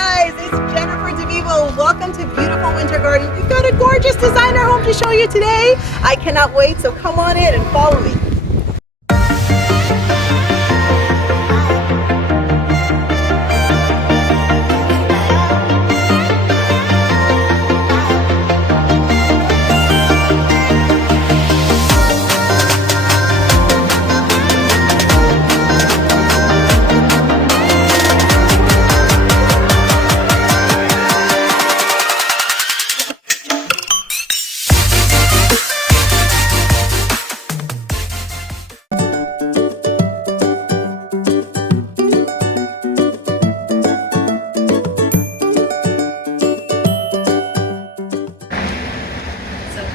guys, it's Jennifer DeVivo. Welcome to beautiful Winter Garden. We've got a gorgeous designer home to show you today. I cannot wait, so come on in and follow me.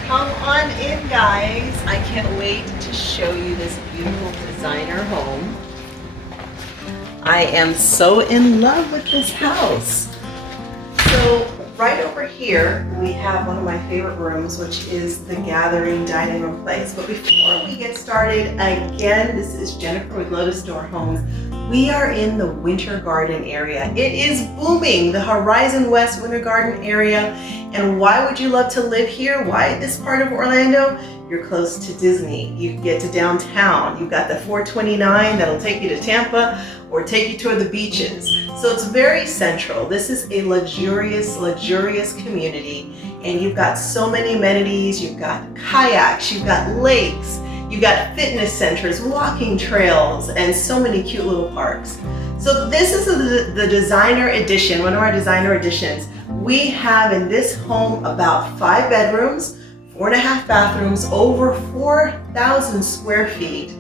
Come on in, guys. I can't wait to show you this beautiful designer home. I am so in love with this house. So right over here, we have one of my favorite rooms, which is the gathering dining room place. But before we get started, again, this is Jennifer with Lotus Door Homes. We are in the Winter Garden area. It is booming, the Horizon West Winter Garden area. And why would you love to live here? Why this part of Orlando? You're close to Disney. You can get to downtown. You've got the 429 that'll take you to Tampa or take you to the beaches. So it's very central. This is a luxurious, luxurious community. And you've got so many amenities. You've got kayaks, you've got lakes, you've got fitness centers, walking trails, and so many cute little parks. So this is the designer edition, one of our designer editions. We have in this home about 5 bedrooms, 4.5 bathrooms, over 4,000 square feet.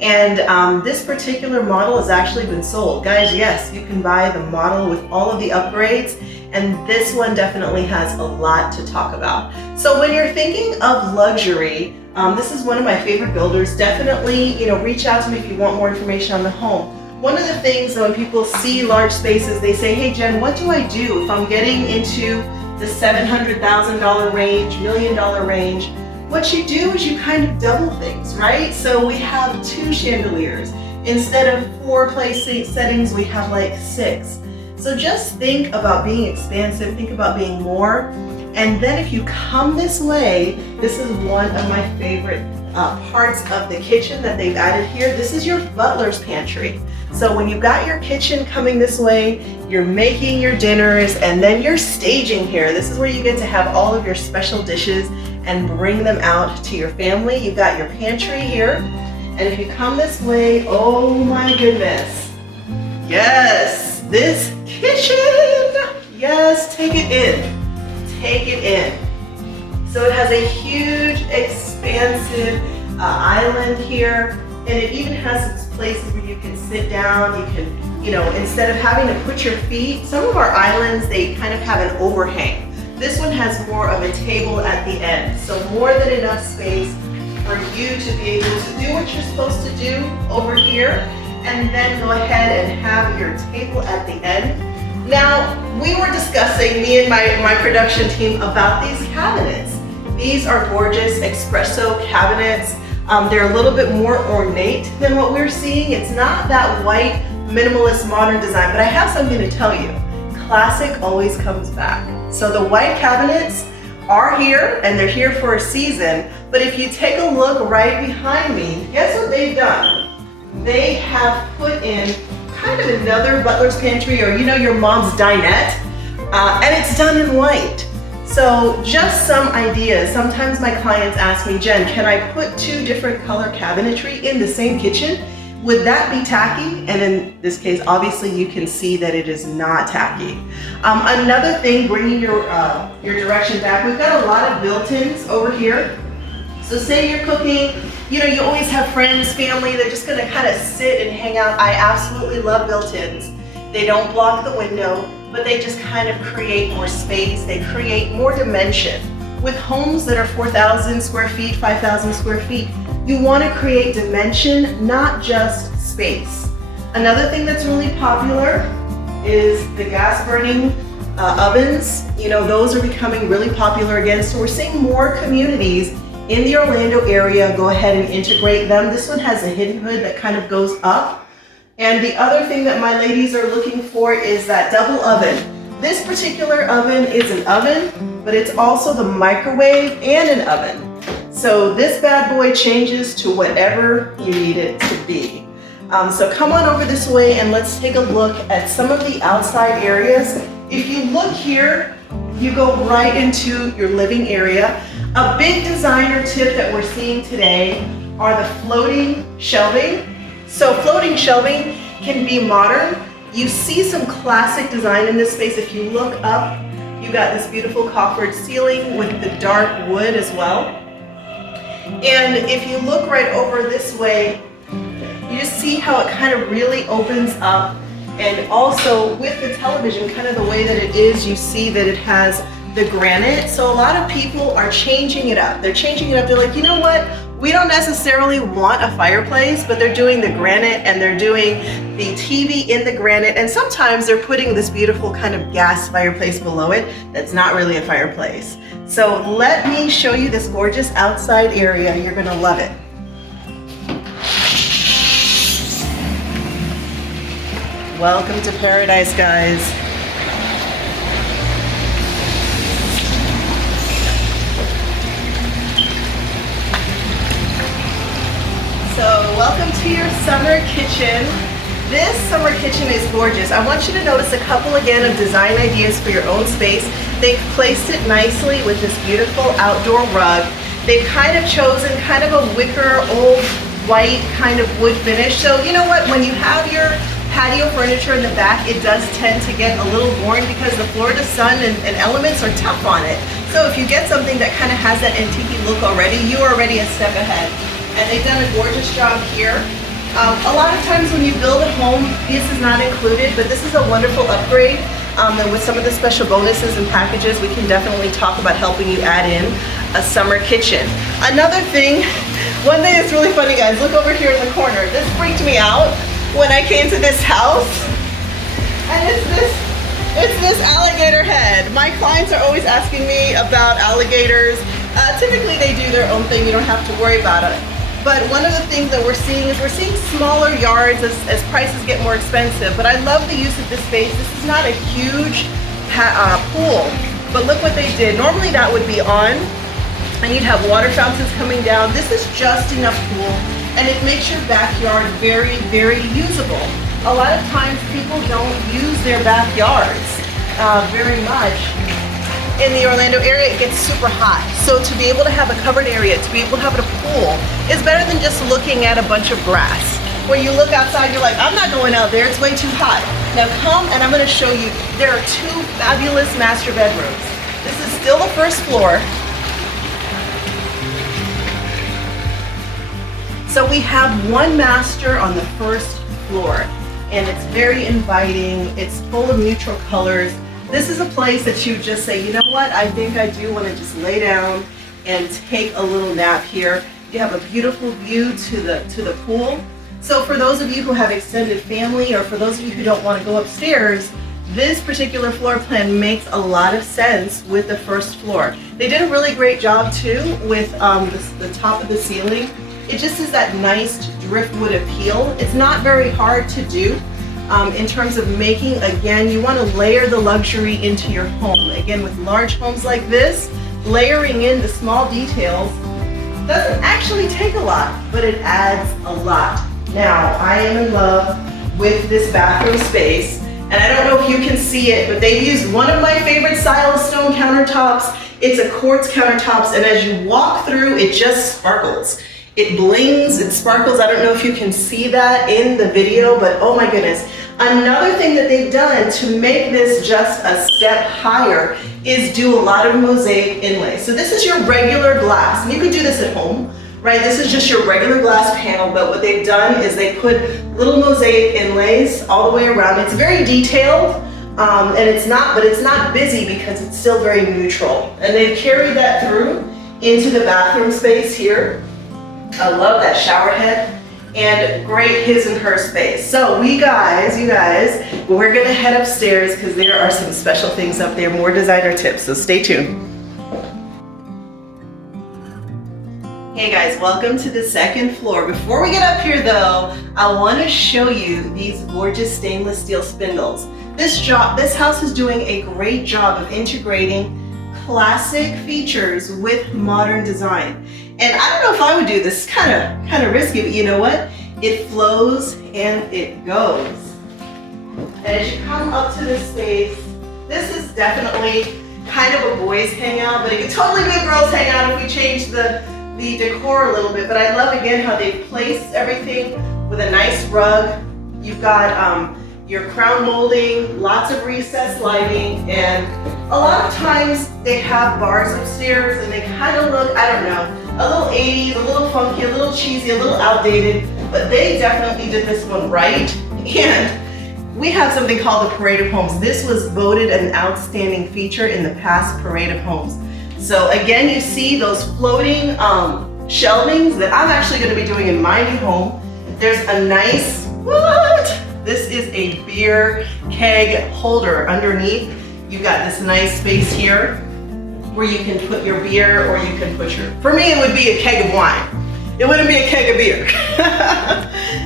And this particular model has actually been sold. Guys, yes, you can buy the model with all of the upgrades, and this one definitely has a lot to talk about. So when you're thinking of luxury, this is one of my favorite builders. Definitely, reach out to me if you want more information on the home. One of the things that when people see large spaces, they say, hey Jen, what do I do if I'm getting into the $700,000 range, $1 million range? What you do is you kind of double things, right? So we have 2 chandeliers. Instead of 4 place settings, we have like 6. So just think about being expansive, think about being more. And then if you come this way, this is one of my favorite parts of the kitchen that they've added here. This is your butler's pantry. So when you've got your kitchen coming this way, you're making your dinners, and then you're staging here. This is where you get to have all of your special dishes and bring them out to your family. You've got your pantry here. And if you come this way, oh my goodness. Yes, this kitchen. Yes, take it in. Take it in. So it has a huge, expansive island here, and it even has its places where you can sit down. You can, instead of having to put your feet, some of our islands, they kind of have an overhang. This one has more of a table at the end, so more than enough space for you to be able to do what you're supposed to do over here, and then go ahead and have your table at the end. Now, we were discussing, me and my production team, about these cabinets. These are gorgeous espresso cabinets. They're a little bit more ornate than what we're seeing. It's not that white, minimalist, modern design, but I have something to tell you. Classic always comes back. So the white cabinets are here, and they're here for a season, but if you take a look right behind me, guess what they've done? They have put in kind of another butler's pantry, or your mom's dinette, and it's done in white. So just some ideas. Sometimes my clients ask me, Jen, can I put 2 different color cabinetry in the same kitchen? Would that be tacky? And in this case, obviously you can see that it is not tacky. Another thing, bringing your direction back, we've got a lot of built-ins over here. So say you're cooking, you always have friends, family, they're just gonna kind of sit and hang out. I absolutely love built-ins. They don't block the window, but they just kind of create more space. They create more dimension. With homes that are 4,000 square feet, 5,000 square feet, you want to create dimension, not just space. Another thing that's really popular is the gas burning ovens. Those are becoming really popular again. So we're seeing more communities in the Orlando area go ahead and integrate them. This one has a hidden hood that kind of goes up. And the other thing that my ladies are looking for is that double oven. This particular oven is an oven, but it's also the microwave and an oven. So this bad boy changes to whatever you need it to be. So come on over this way and let's take a look at some of the outside areas. If you look here, you go right into your living area. A big designer tip that we're seeing today are the floating shelving. So floating shelving can be modern. You see some classic design in this space. If you look up, you got this beautiful coffered ceiling with the dark wood as well. And if you look right over this way, you just see how it kind of really opens up. And also with the television, kind of the way that it is, you see that it has the granite. So a lot of people are changing it up. They're changing it up. They're like, you know what? We don't necessarily want a fireplace, but they're doing the granite and they're doing the TV in the granite. And sometimes they're putting this beautiful kind of gas fireplace below it that's not really a fireplace. So let me show you this gorgeous outside area. You're gonna love it. Welcome to paradise, guys. So welcome to your summer kitchen. This summer kitchen is gorgeous. I want you to notice a couple again of design ideas for your own space. They've placed it nicely with this beautiful outdoor rug. They've kind of chosen kind of a wicker, old, white kind of wood finish. So you know what, when you have your patio furniture in the back, it does tend to get a little boring because the Florida sun and elements are tough on it. So if you get something that kind of has that antique look already, you're already a step ahead. And they've done a gorgeous job here. A lot of times when you build a home, this is not included, but this is a wonderful upgrade. And with some of the special bonuses and packages, we can definitely talk about helping you add in a summer kitchen. Another thing, one thing that's really funny, guys, look over here in the corner. This freaked me out when I came to this house, and it's this alligator head. My clients are always asking me about alligators. Typically they do their own thing, you don't have to worry about it. But one of the things that we're seeing is we're seeing smaller yards as prices get more expensive. But I love the use of this space. This is not a huge pool, but look what they did. Normally that would be on, and you'd have water fountains coming down. This is just enough pool, and it makes your backyard very, very usable. A lot of times people don't use their backyards very much. In the Orlando area, it gets super hot. So to be able to have a covered area, to be able to have a pool, is better than just looking at a bunch of grass. When you look outside, you're like, I'm not going out there, it's way too hot. Now come and I'm gonna show you, there are two fabulous master bedrooms. This is still the first floor. So we have one master on the first floor, and it's very inviting, it's full of neutral colors. This is a place that you just say, you know what, I think I do want to just lay down and take a little nap here. You have a beautiful view to the pool. So for those of you who have extended family, or for those of you who don't want to go upstairs, this particular floor plan makes a lot of sense with the first floor. They did a really great job too with the top of the ceiling. It just is that nice driftwood appeal. It's not very hard to do. In terms of making, again, you want to layer the luxury into your home. Again, with large homes like this, layering in the small details doesn't actually take a lot, but it adds a lot. Now, I am in love with this bathroom space, and I don't know if you can see it, but they've used one of my favorite style of stone countertops. It's a quartz countertops, and as you walk through, it just sparkles. It blings, it sparkles. I don't know if you can see that in the video, but oh my goodness. Another thing that they've done to make this just a step higher is do a lot of mosaic inlay. So this is your regular glass, and you can do this at home, right? This is just your regular glass panel, but what they've done is they put little mosaic inlays all the way around. It's very detailed, and it's not busy because it's still very neutral. And they've carried that through into the bathroom space here. I love that shower head, and great his and her space. So you guys, we're gonna head upstairs because there are some special things up there, more designer tips, so stay tuned. Hey guys, welcome to the second floor. Before we get up here though, I wanna show you these gorgeous stainless steel spindles. This house is doing a great job of integrating classic features with modern design. And I don't know if I would do this. It's kind of risky, but you know what? It flows and it goes. And as you come up to this space, this is definitely kind of a boys hangout, but it could totally be a girls hangout if we change the decor a little bit. But I love again how they placed everything with a nice rug. You've got your crown molding, lots of recessed lighting, and a lot of times they have bars upstairs and they kind of look, I don't know, a little 80s, a little funky, a little cheesy, a little outdated, but they definitely did this one right. And we have something called the Parade of Homes. This was voted an outstanding feature in the past Parade of Homes. So again, you see those floating shelvings that I'm actually going to be doing in my new home. There's a nice, this is a beer keg holder underneath. You've got this nice space here where you can put your beer, or you can put for me it would be a keg of wine. It wouldn't be a keg of beer.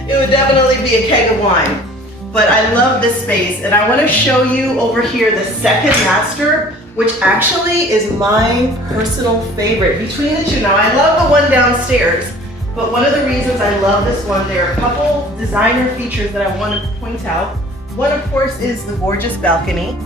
It would definitely be a keg of wine. But I love this space, and I want to show you over here the second master, which actually is my personal favorite between the two. Now I love the one downstairs, but one of the reasons I love this one, there are a couple designer features that I want to point out. One, of course, is the gorgeous balcony.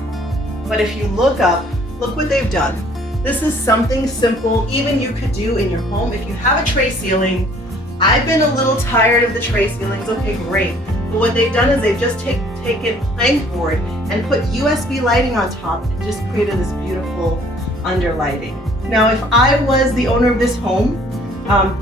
But if you look up, look what they've done. This is something simple, even you could do in your home. If you have a tray ceiling, I've been a little tired of the tray ceilings, okay, great. But what they've done is they've just taken plank board and put USB lighting on top and just created this beautiful underlighting. Now, if I was the owner of this home,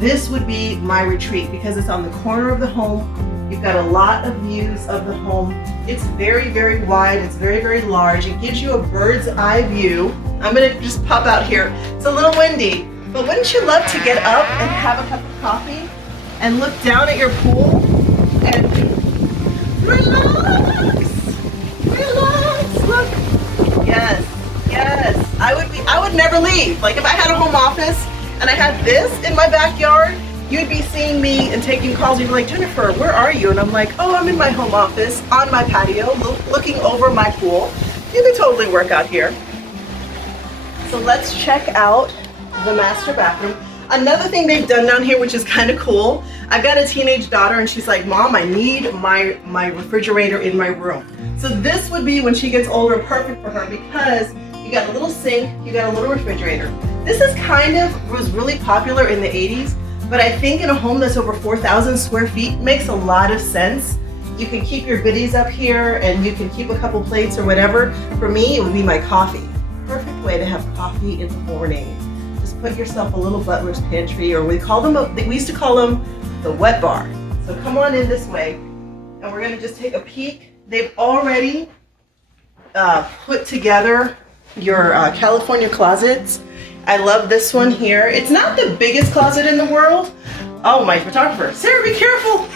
this would be my retreat because it's on the corner of the home. You've got a lot of views of the home. It's very, very wide. It's very, very large. It gives you a bird's eye view. I'm gonna just pop out here. It's a little windy, but wouldn't you love to get up and have a cup of coffee and look down at your pool and relax, relax, look. Yes, yes, I would never leave. Like if I had a home office and I had this in my backyard, you'd be seeing me and taking calls. You'd be like, Jennifer, where are you? And I'm like, oh, I'm in my home office on my patio, looking over my pool. You can totally work out here. So let's check out the master bathroom. Another thing they've done down here, which is kind of cool, I've got a teenage daughter and she's like, Mom, I need my refrigerator in my room. So this would be, when she gets older, perfect for her because you got a little sink, you got a little refrigerator. This is was really popular in the 80s, but I think in a home that's over 4,000 square feet makes a lot of sense. You can keep your goodies up here and you can keep a couple plates or whatever. For me, it would be my coffee. Perfect way to have coffee in the morning. Just put yourself a little butler's pantry, or we used to call them the wet bar. So come on in this way and we're gonna just take a peek. They've already put together your California closets. I love this one here. It's not the biggest closet in the world. Oh, my photographer. Sarah, be careful.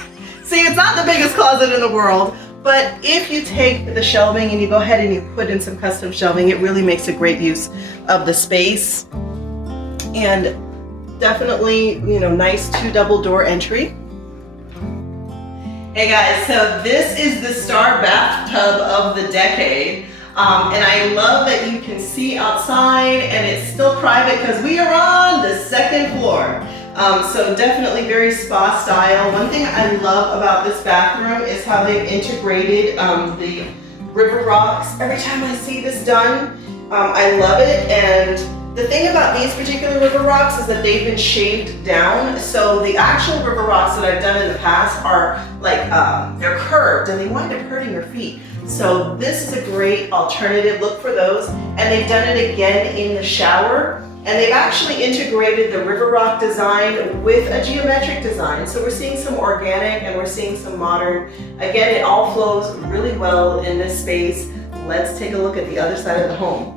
See, it's not the biggest closet in the world, but if you take the shelving and you go ahead and you put in some custom shelving, it really makes a great use of the space. And definitely, nice 2 double door entry. Hey guys, so this is the star bathtub of the decade. And I love that you can see outside and it's still private because we are on the 2nd floor. So definitely very spa style. One thing I love about this bathroom is how they've integrated the river rocks. Every time I see this done, I love it. And the thing about these particular river rocks is that they've been shaved down. So the actual river rocks that I've done in the past are like, they're curved and they wind up hurting your feet. So this is a great alternative. Look for those. And they've done it again in the shower. And they've actually integrated the river rock design with a geometric design. So we're seeing some organic and we're seeing some modern. Again, it all flows really well in this space. Let's take a look at the other side of the home.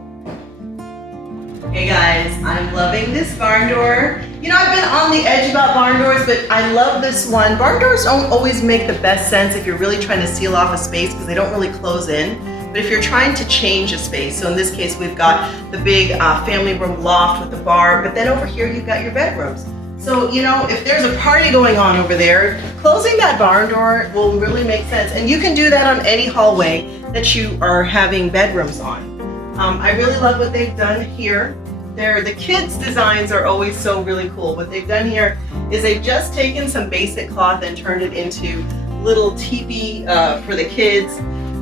Hey guys, I'm loving this barn door. I've been on the edge about barn doors, but I love this one. Barn doors don't always make the best sense if you're really trying to seal off a space because they don't really close in. But if you're trying to change a space, so in this case, we've got the big family room loft with the bar, but then over here, you've got your bedrooms. So, if there's a party going on over there, closing that barn door will really make sense. And you can do that on any hallway that you are having bedrooms on. I really love what they've done here. The kids' designs are always so really cool. What they've done here is they've just taken some basic cloth and turned it into little teepee for the kids.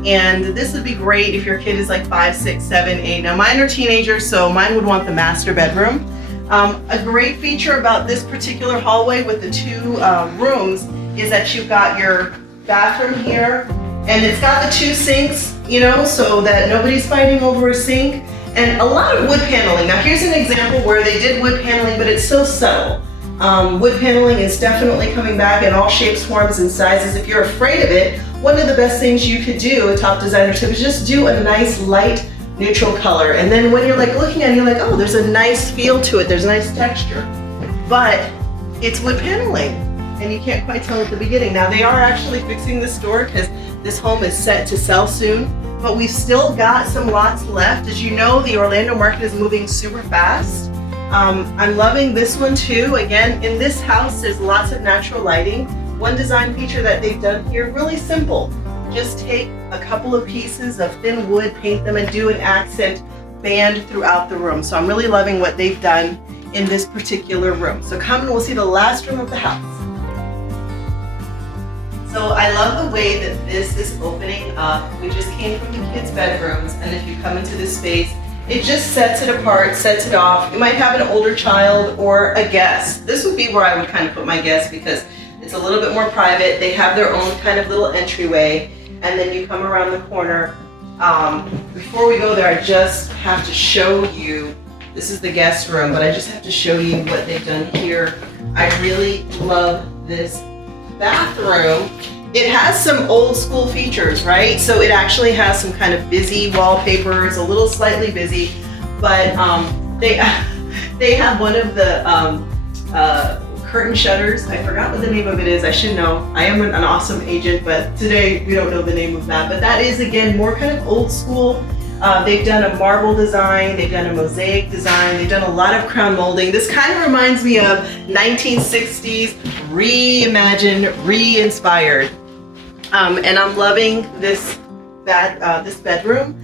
And this would be great if your kid is like 5, 6, 7, 8. Now mine are teenagers, so mine would want the master bedroom. A great feature about this particular hallway with the 2 rooms is that you've got your bathroom here, and it's got the 2 sinks, you know, so that nobody's fighting over a sink, and a lot of wood paneling. Now here's an example where they did wood paneling, but it's so subtle. Wood paneling is definitely coming back in all shapes, forms, and sizes. If you're afraid of it, one of the best things you could do, a top designer tip, is just do a nice light neutral color. And then when you're like looking at it, you're like, oh, there's a nice feel to it, there's a nice texture. But it's wood paneling, and you can't quite tell at the beginning. Now they are actually fixing this door because this home is set to sell soon, but we've still got some lots left. As you know, the Orlando market is moving super fast. I'm loving this one too. Again, in this house, there's lots of natural lighting. One design feature that they've done here, really simple. Just take a couple of pieces of thin wood, paint them, and do an accent band throughout the room. So I'm really loving what they've done in this particular room. So come and we'll see the last room of the house. So I love the way that this is opening up. We just came from the kids' bedrooms, and if you come into this space, it just sets it apart, sets it off. You might have an older child or a guest. This would be where I would kind of put my guest because it's a little bit more private. They have their own kind of little entryway, and then you come around the corner. Before we go there, I just have to show you, this is the guest room, but I just have to show you what they've done here. I really love this bathroom. It has some old school features, right? So it actually has some kind of busy wallpapers, a little slightly busy, but they have one of the curtain shutters. I forgot what the name of it is. I should know. I am an awesome agent, but today we don't know the name of that. But that is, again, more kind of old school. They've done a marble design, they've done a mosaic design, they've done a lot of crown molding. This kind of reminds me of 1960s, reimagined, re-inspired. And I'm loving this bedroom.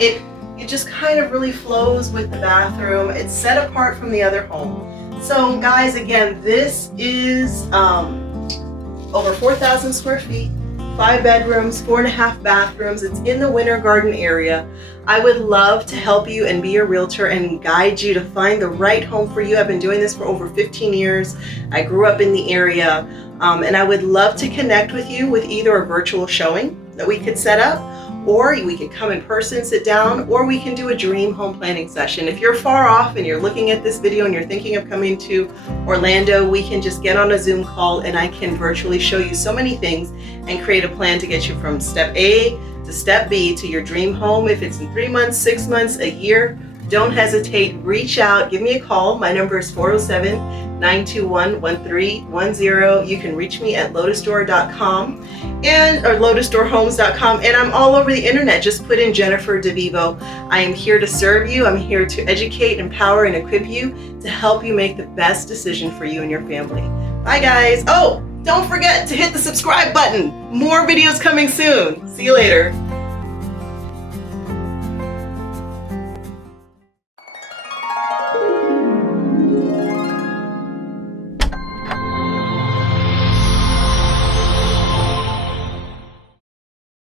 It just kind of really flows with the bathroom. It's set apart from the other home. So guys, again, this is over 4,000 square feet. 5 bedrooms, 4.5 bathrooms. It's in the Winter Garden area. I would love to help you and be your realtor and guide you to find the right home for you. I've been doing this for over 15 years. I grew up in the area, and I would love to connect with you with either a virtual showing that we could set up, or we could come in person, sit down, or we can do a dream home planning session. If you're far off and you're looking at this video and you're thinking of coming to Orlando, we can just get on a Zoom call and I can virtually show you so many things and create a plan to get you from step A to step B to your dream home. If it's in 3 months, 6 months, a year, don't hesitate, reach out, give me a call. My number is 407-921-1310. You can reach me at lotusdoor.com or lotusdoorhomes.com, and I'm all over the internet. Just put in Jennifer DeVivo. I am here to serve you. I'm here to educate, empower, and equip you to help you make the best decision for you and your family. Bye guys. Oh, don't forget to hit the subscribe button. More videos coming soon. See you later.